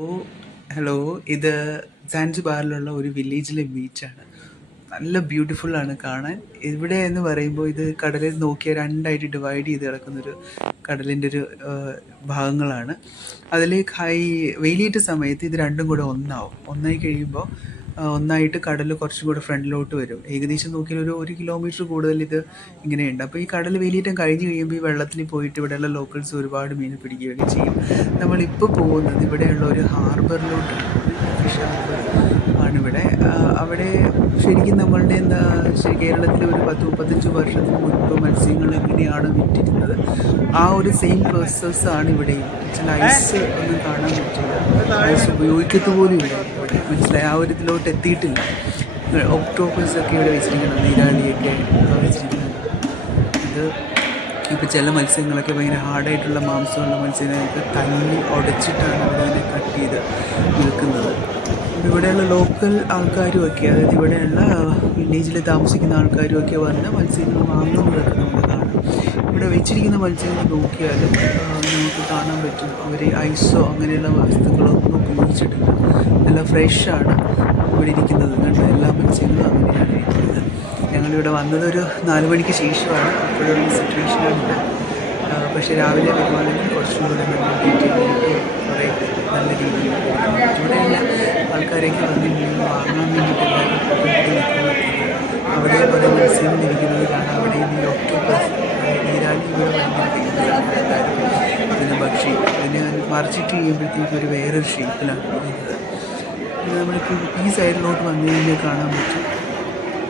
ഓ hello. ഇത് സാൻസിബാറിലുള്ള ഒരു വില്ലേജിലെ ബീച്ചാണ്. നല്ല ബ്യൂട്ടിഫുൾ ആണ് കാണാൻ. ഇവിടെ എന്ന് പറയുമ്പോൾ ഇത് കടലിൽ നോക്കിയാൽ രണ്ടായിട്ട് ഡിവൈഡ് ചെയ്ത് കിടക്കുന്നൊരു കടലിൻ്റെ ഒരു ഭാഗങ്ങളാണ്. അതിൽ വേലിയേറ്റ സമയത്ത് ഇത് രണ്ടും കൂടെ ഒന്നാവും. ഒന്നായി കഴിയുമ്പോൾ ഒന്നായിട്ട് കടൽ കുറച്ചും കൂടെ ഫ്രണ്ടിലോട്ട് വരും. ഏകദേശം നോക്കിയാൽ ഒരു 1 കിലോമീറ്റർ കൂടുതൽ ഇത് ഇങ്ങനെയുണ്ട്. അപ്പോൾ ഈ കടൽ വേലിയേറ്റം കഴിഞ്ഞ് കഴിയുമ്പോൾ ഈ വെള്ളത്തിൽ പോയിട്ട് ഇവിടെയുള്ള ലോക്കൽസ് ഒരുപാട് മീൻ പിടിക്കുകയൊക്കെ ചെയ്യും. നമ്മളിപ്പോൾ പോകുന്നത് ഇവിടെയുള്ള ഒരു ഹാർബറിലോട്ടാണ്. Fish harbour ആണിവിടെ. അവിടെ ശരിക്കും നമ്മളുടെ കേരളത്തിൽ ഒരു 10-35 വർഷത്തിന് മുൻപ് മത്സ്യങ്ങൾ എങ്ങനെയാണ് വിറ്റിരുന്നത് ആ ഒരു സെയിം പ്രോസസ്സാണ് ഇവിടെയും. ചില ഐസ് ഒന്നും കാണാൻ പറ്റില്ല, ഐസ് ഉപയോഗിക്കത്ത് പോലും ഇല്ല ഇവിടെ. മനസ്സിലായി, ആ ഒരു ഇതിലോട്ട് എത്തിയിട്ടില്ല. ഒക്ടോപ്പസ് ഒക്കെ ഇവിടെ വെച്ചിരിക്കുന്നത്, നീരാളിയൊക്കെ വെച്ചിരിക്കുന്നത്. ഇത് ഇപ്പോൾ ചില മത്സ്യങ്ങളൊക്കെ ഭയങ്കര ഹാർഡായിട്ടുള്ള മാംസമുള്ള മത്സ്യങ്ങളൊക്കെ തല്ലി ഉടച്ചിട്ടാണ് ഇവിടെ കട്ട് ചെയ്ത് വിൽക്കുന്നത്. ഇവിടെയുള്ള ലോക്കൽ ആൾക്കാരുമൊക്കെ, അതായത് ഇവിടെയുള്ള വില്ലേജിൽ താമസിക്കുന്ന ആൾക്കാരുമൊക്കെ വന്ന് മത്സ്യങ്ങൾ വാങ്ങുന്നതൊക്കെ നമുക്ക് കാണാം. ഇവിടെ വെച്ചിരിക്കുന്ന മത്സ്യങ്ങൾ നോക്കിയാലും നമുക്ക് കാണാൻ പറ്റും അവർ ഐസോ അങ്ങനെയുള്ള വസ്തുക്കളോ ഒന്നും ഉപയോഗിച്ചിട്ടില്ല. നല്ല ഫ്രഷാണ് ഇവിടെ ഇരിക്കുന്നത്. കണ്ട എല്ലാ മത്സ്യങ്ങളും അങ്ങനെയാണ് ഇരിക്കുന്നത്. ഞങ്ങളിവിടെ വന്നതൊരു 4 മണിക്ക് ശേഷമാണ്. അപ്പോഴൊരു സിറ്റുവേഷനാണിത്. പക്ഷേ രാവിലെ വരുവാണെങ്കിൽ കുറച്ചും കൂടെ നല്ല ഡീറ്റെയിലായിട്ട് കുറേ നല്ല രീതിയിൽ ഇവിടെയുള്ള ആൾക്കാരൊക്കെ വന്ന് മീൻ വാങ്ങാൻ വേണ്ടിയിട്ട് എല്ലാവരും നിൽക്കുന്നത്. അവിടെ കുറേ മത്സ്യങ്ങൾ ഇരിക്കുന്നത് കാണാം. അവിടെ ഈ ഒക്ടോപ്പസ്, നീരാളി ഇവിടെ ഭയങ്കര ഫേമസാണ്. എല്ലാവരും ഇതിനെ ഭക്ഷിക്കും. അതിനെ മറിച്ചിട്ട് ചെയ്യുമ്പോഴത്തേക്കും ഒരു വേറൊരു ഷേപ്പിലാണ് പോകുന്നത്. നമ്മളിപ്പോൾ ഈ സൈഡിലോട്ട് വന്നു കഴിഞ്ഞാൽ കാണാൻ പറ്റും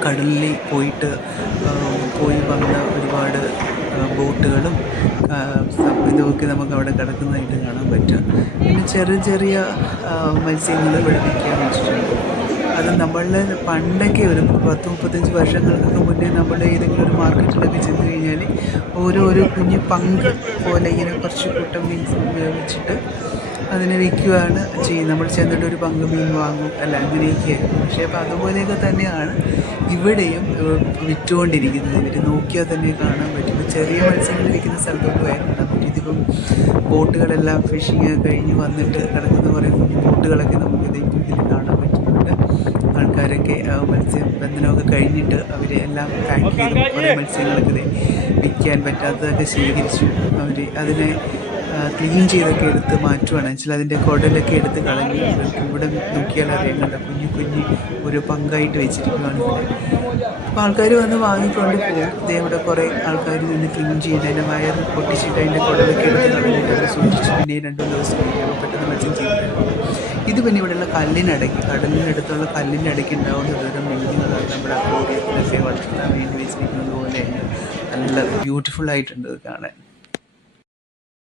കടലിൽ പോയി വന്ന ഒരുപാട് ബോട്ടുകളും ഇതൊക്കെ നമുക്ക് അവിടെ കിടക്കുന്നതായിട്ട് കാണാൻ പറ്റും. പിന്നെ ചെറിയ ചെറിയ മത്സ്യങ്ങൾ ഇവിടെ വിൽക്കാൻ വെച്ചിട്ടുണ്ട്. അത് നമ്മളുടെ പണ്ടൊക്കെ ഒരു 10-35 വർഷങ്ങൾക്കൊക്കെ മുന്നേ നമ്മൾ ഏതെങ്കിലും ഒരു മാർക്കറ്റിലൊക്കെ ചെന്ന് കഴിഞ്ഞാൽ ഓരോ കുഞ്ഞ് പങ്ക് പോലെ ഇങ്ങനെ കുറച്ച് കൂട്ടം മീൻസ് വെച്ചിട്ട് അതിനെ വിൽക്കുകയാണ് ചെയ്യുന്നത്. നമ്മൾ ചെന്നിട്ട് ഒരു പങ്ക് മീൻ വാങ്ങും, അല്ല അങ്ങനെയൊക്കെയായിരുന്നു. പക്ഷേ അപ്പോൾ അതുപോലെയൊക്കെ തന്നെയാണ് ഇവിടെയും വിറ്റുകൊണ്ടിരിക്കുന്നത്. ഇവർ നോക്കിയാൽ തന്നെ കാണാൻ പറ്റും. ഇപ്പോൾ ചെറിയ മത്സ്യങ്ങൾ വിൽക്കുന്ന സ്ഥലത്തോട്ട് പോയാൽ കാണാൻ പറ്റും. ഇതിപ്പം ബോട്ടുകളെല്ലാം ഫിഷിങ് കഴിഞ്ഞ് വന്നിട്ട് കിടക്കുന്ന കുറേ ബോട്ടുകളൊക്കെ നമുക്ക് ഇതിൽ കാണാൻ പറ്റുന്നുണ്ട്. ആൾക്കാരൊക്കെ മത്സ്യബന്ധനമൊക്കെ കഴിഞ്ഞിട്ട് അവർ എല്ലാം പാക്ക് ചെയ്തു കുറേ മത്സ്യങ്ങളൊക്കെ വിൽക്കാൻ പറ്റാത്തതൊക്കെ ശേഖരിച്ചു. അവർ അതിനെ ക്ലീൻ ചെയ്തൊക്കെ എടുത്ത് മാറ്റുവാണ്. വെച്ചാൽ അതിൻ്റെ കുടലൊക്കെ എടുത്ത് കളഞ്ഞ് ഇവിടെ നോക്കിയാൽ അറിയാൻ കണ്ട കുഞ്ഞു ഒരു പങ്കായിട്ട് വെച്ചിരിക്കുകയാണ് ഇവിടെ. അപ്പോൾ ആൾക്കാർ വന്ന് വാങ്ങിക്കൊണ്ട് പോകും. ഇവിടെ കുറേ ആൾക്കാർ നിന്ന് ക്ലീൻ ചെയ്ത് അതിൻ്റെ വയർ പൊട്ടിച്ചിട്ട് അതിൻ്റെ കുടലൊക്കെ എടുത്ത് കളഞ്ഞിട്ട് അത് സൂക്ഷിച്ച് പിന്നെ 2 ദിവസം കഴിയുമ്പോൾ പെട്ടെന്ന് മത്സ്യം ചെയ്തിട്ടുണ്ട്. ഇത് പിന്നെ ഇവിടെയുള്ള കടലിനടുത്തുള്ള കല്ലിനടയ്ക്ക് ഉണ്ടാകുന്ന വിധം മീനുകളാണ് നമ്മുടെ അക്വേറിയത്തിലൊക്കെ വളർത്താൻ വേണ്ടി വെച്ചിരിക്കുന്നത് പോലെ നല്ല ബ്യൂട്ടിഫുള്ളായിട്ടുണ്ട് കാണാൻ.